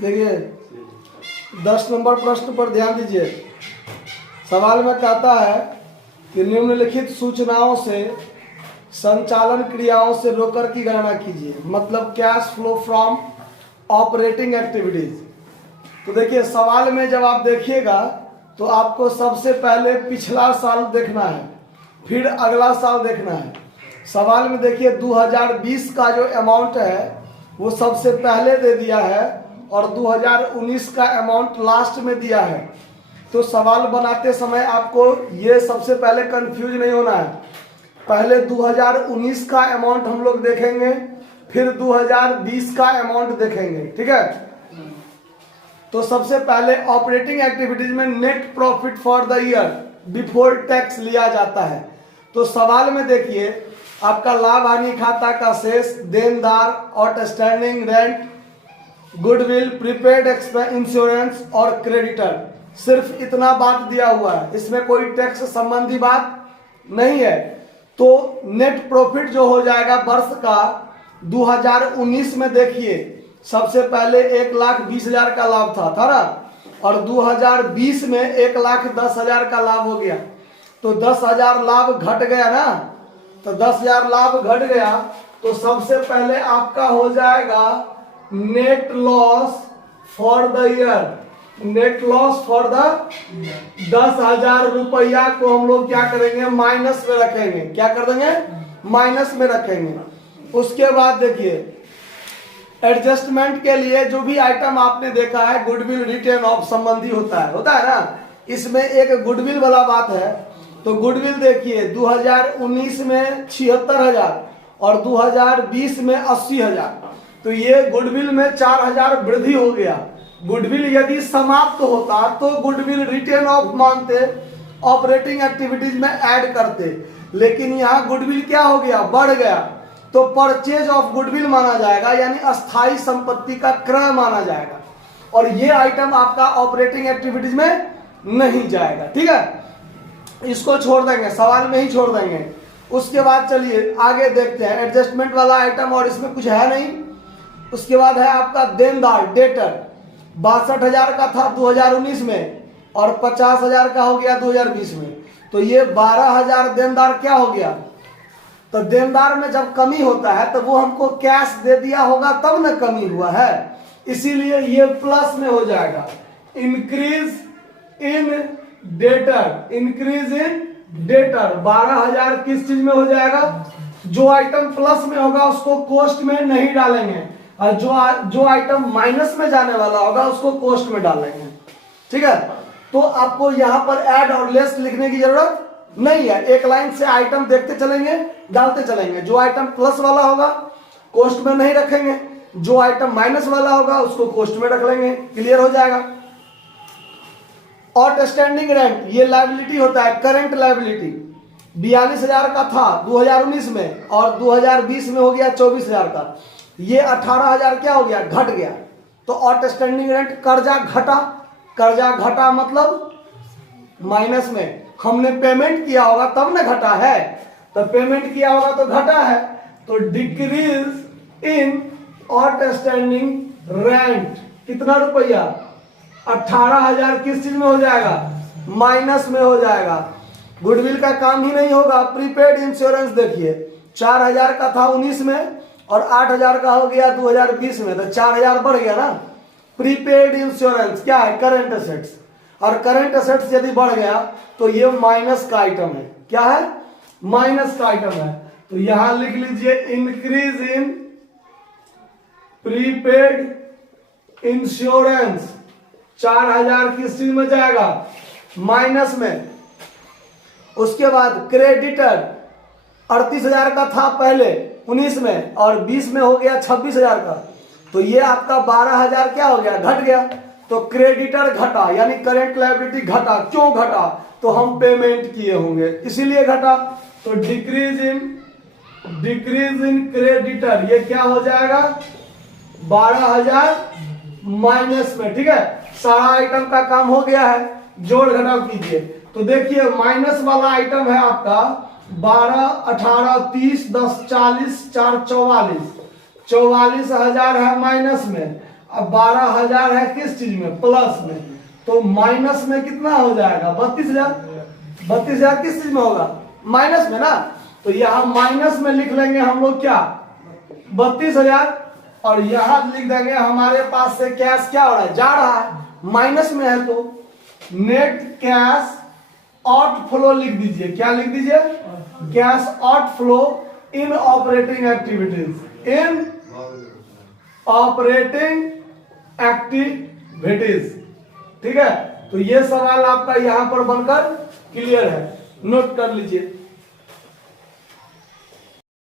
देखिए 10 नंबर प्रश्न पर ध्यान दीजिए। सवाल में कहता है कि निम्नलिखित सूचनाओं से संचालन क्रियाओं से रोकर की गणना कीजिए, मतलब cash flow from operating activities. तो देखिए सवाल में जब आप देखिएगा तो आपको सबसे पहले पिछला साल देखना है, फिर अगला साल देखना है। सवाल में देखिए 2020 का जो अमाउंट है वो सबसे पहले दे दिया है और 2019 का अमाउंट लास्ट में दिया है। तो सवाल बनाते समय आपको ये सबसे पहले कंफ्यूज नहीं होना है। पहले 2019 का अमाउंट हम लोग देखेंगे, फिर 2020 का अमाउंट देखेंगे, ठीक है। तो सबसे पहले ऑपरेटिंग एक्टिविटीज में net profit for the year before tax लिया जाता है। तो सवाल में देखिए आपका लाभ हानि खाता का शेष, देनदार, outstanding rent, goodwill, prepaid insurance और क्रेडिटर, सिर्फ इतना बात दिया हुआ है, इसमें कोई टैक्स संबंधी बात नहीं है। तो नेट प्रॉफिट जो हो जाएगा वर्ष का 2019 में देखिए सबसे पहले 1,20,000 का लाभ था ना, और 2020 में 1,10,000 का लाभ हो गया। तो 10,000 लाभ घट गया ना, तो 10,000 लाभ घट गया तो सबसे पहले आपका हो जाएगा net loss for the year. Net loss for the 10,000 रुपया को हम लोग क्या करेंगे, माइनस में रखेंगे। क्या कर देंगे, माइनस में रखेंगे। उसके बाद देखिए एडजस्टमेंट के लिए जो भी आइटम आपने देखा है गुडविल रिटेन ऑफ संबंधी होता है ना, इसमें एक गुडविल वाला बात है। तो गुडविल देखिए 2019 में 76,000 और 2020 में 80,000। तो ये गुडविल में 4,000 वृद्धि हो गया। गुडविल यदि समाप्त होता तो गुडविल रिटेन ऑफ मानते, ऑपरेटिंग एक्टिविटीज में ऐड करते, लेकिन यहाँ गुडविल क्या हो गया, बढ़ गया। तो परचेज ऑफ गुडविल माना जाएगा, यानी अस्थाई संपत्ति का क्रय माना जाएगा, और ये आइटम आपका ऑपरेटिंग एक्टिविटीज में नहीं जाएगा, ठीक है। इसको छोड़ देंगे, सवाल में ही छोड़ देंगे। उसके बाद चलिए आगे देखते हैं एडजस्टमेंट वाला आइटम, और इसमें कुछ है नहीं। उसके बाद है आपका देनदार, डेटर, 62,000 का था 2019 में और 50,000 का हो गया 2020 में। तो ये 12,000 देनदार क्या हो गया। तो देनदार में जब कमी होता है तो वो हमको कैश दे दिया होगा तब ना कमी हुआ है, इसीलिए ये प्लस में हो जाएगा। Increase in debtor, increase in debtor 12,000 किस चीज में हो जाएगा, जो आइटम प्लस में होगा उसको कोस्ट में नहीं डालेंगे, और जो आइटम माइनस में जाने वाला होगा उसको कोस्ट में डालेंगे, ठीक है। तो आपको यहाँ पर ऐड और लेस लिखने की जरूरत नहीं है, एक लाइन से आइटम देखते चलेंगे, डालते चलेंगे। जो आइटम प्लस वाला होगा कोस्ट में नहीं रखेंगे, जो आइटम माइनस वाला होगा उसको कोस्ट में रख लेंगे, क्लियर हो जाएगा। आउटस्टैंडिंग रेंट ये लायबिलिटी होता है, करंट लायबिलिटी 42,000 का था 2019 में और 2020 में हो गया 24,000 का। ये 18,000 क्या हो गया, घट गया। तो आउटस्टैंडिंग रेंट कर्जा घटा, कर्जा घटा मतलब माइनस में, हमने पेमेंट किया होगा तब ना घटा है, तो पेमेंट किया होगा तो घटा है। तो डिक्रीज इन आउटस्टैंडिंग रेंट कितना रुपया, 18,000 किस चीज में हो जाएगा, माइनस में हो जाएगा। गुडविल का काम ही नहीं होगा। प्रीपेड इंश्योरेंस देखिए 4,000 का था 19 में और 8,000 का हो गया 2020 में, तो 4,000 बढ़ गया ना। प्रीपेड इंश्योरेंस क्या है, करंट एसेट्स, और करंट एसेट्स यदि बढ़ गया तो ये माइनस का आइटम है। क्या है, माइनस का आइटम है। तो यहां लिख लीजिए इंक्रीज इन प्रीपेड इंश्योरेंस 4,000 किस चीज में जाएगा, माइनस में। उसके बाद क्रेडिटर 38,000 का था पहले 19 में और 20 में हो गया 26,000 का, तो ये आपका 12,000 क्या हो गया, घट गया। तो क्रेडिटर घटा यानी करंट लायबिलिटी घटा, क्यों घटा, तो हम पेमेंट किए होंगे इसीलिए घटा। तो डिक्रीज इन क्रेडिटर ये क्या हो जाएगा, 12,000 माइनस में, ठीक है। सारा आइटम का काम हो गया है, जोड़ घटाव कीजिए। तो देखिए माइनस वाला आइटम है आपका 12, 18, 30, 10, 40, 4, 44, 44,000 है माइनस में, अब 12,000 है किस चीज में, प्लस में, तो माइनस में कितना हो जाएगा 32,000। 32,000 किस चीज में होगा, माइनस में ना, तो यहाँ माइनस में लिख लेंगे हम लोग क्या 32,000, और यहाँ लिख देंगे हमारे पास से कैश क्या हो रहा है, जा रहा है, माइनस में है, तो नेट कैश आउटफ्लो लिख दीजिए। क्या लिख दीजिए, कैश आउटफ्लो इन ऑपरेटिंग एक्टिविटीज, इन ऑपरेटिंग एक्टिविटीज। ठीक है, तो ये सवाल आपका यहां पर बनकर क्लियर है, नोट कर लीजिए।